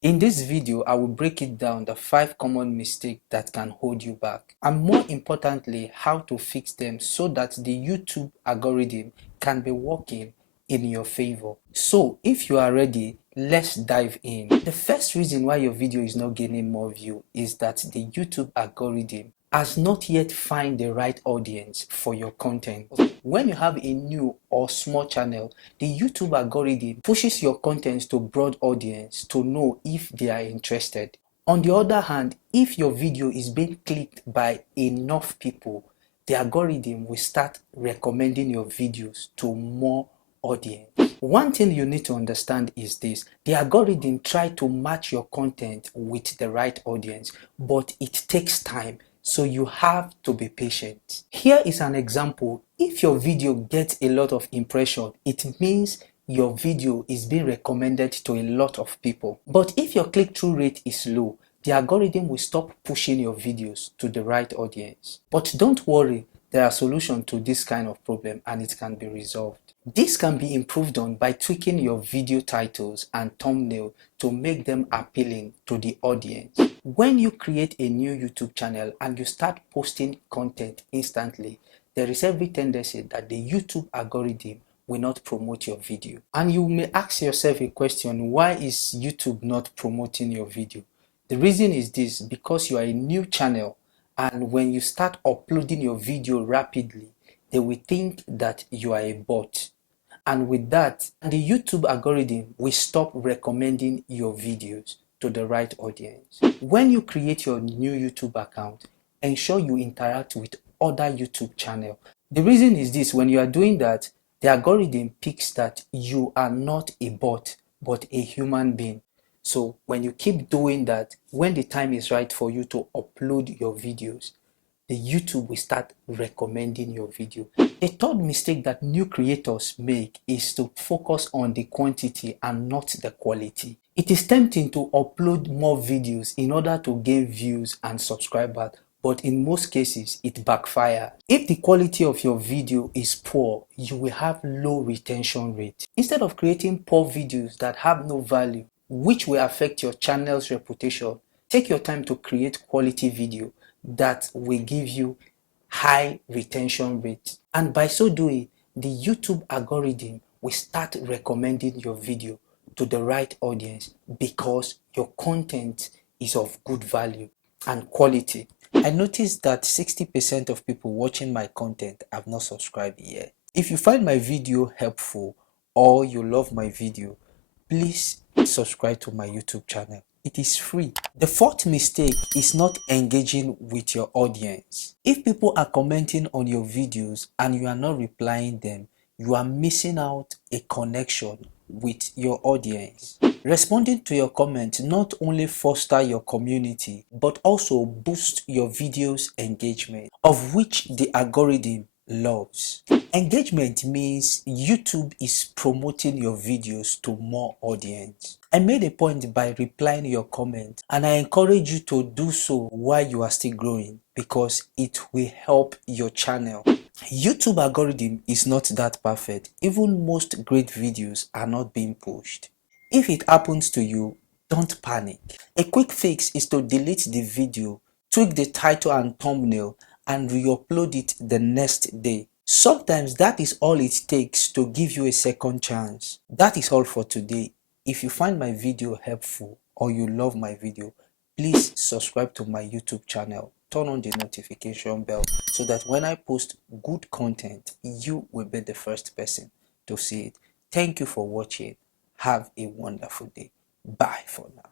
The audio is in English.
In this video, I will break it down the 5 common mistakes that can hold you back, and more importantly, how to fix them so that the YouTube algorithm can be working in your favor. So if you are ready, let's dive in. The first reason why your video is not gaining more view is that the YouTube algorithm has not yet find the right audience for your content. When you have a new or small channel, the YouTube algorithm pushes your content to broad audience to know if they are interested. On the other hand, if your video is being clicked by enough people, the algorithm will start recommending your videos to more audience. One thing you need to understand is this: the algorithm tries to match your content with the right audience, but it takes time. So you have to be patient. Here is an example. If your video gets a lot of impression, it means your video is being recommended to a lot of people. But if your click-through rate is low, the algorithm will stop pushing your videos to the right audience. But don't worry, there are solutions to this kind of problem and it can be resolved. This can be improved on by tweaking your video titles and thumbnail to make them appealing to the audience. When you create a new YouTube channel and you start posting content instantly, there is every tendency that the YouTube algorithm will not promote your video. And you may ask yourself a question: why is YouTube not promoting your video? The reason is this: because you are a new channel, and when you start uploading your video rapidly, they will think that you are a bot. And with that, the YouTube algorithm will stop recommending your videos to the right audience. When you create your new YouTube account, ensure you interact with other YouTube channels. The reason is this: when you are doing that, the algorithm picks that you are not a bot, but a human being. So when you keep doing that, when the time is right for you to upload your videos, the YouTube will start recommending your video. The third mistake that new creators make is to focus on the quantity and not the quality. It is tempting to upload more videos in order to gain views and subscribers, but in most cases it backfires. If the quality of your video is poor, you will have low retention rate. Instead of creating poor videos that have no value, which will affect your channel's reputation, take your time to create quality video that will give you high retention rate. And by so doing, the YouTube algorithm will start recommending your video to the right audience because your content is of good value and quality. I noticed that 60% of people watching my content have not subscribed yet. If you find my video helpful or you love my video, please subscribe to my YouTube channel. It is free. The fourth mistake is not engaging with your audience. If people are commenting on your videos and you are not replying them, you are missing out a connection with your audience. Responding to your comments not only foster your community, but also boost your video's engagement, of which the algorithm loves. Engagement means YouTube is promoting your videos to more audience. I made a point by replying your comment, and I encourage you to do so while you are still growing because it will help your channel. YouTube algorithm is not that perfect. Even most great videos are not being pushed. If it happens to you, don't panic. A quick fix is to delete the video, tweak the title and thumbnail, and re-upload it the next day. Sometimes that is all it takes to give you a second chance. That is all for today. If you find my video helpful or you love my video, please subscribe to my YouTube channel. Turn on the notification bell so that when I post good content, you will be the first person to see it. Thank you for watching. Have a wonderful day. Bye for now.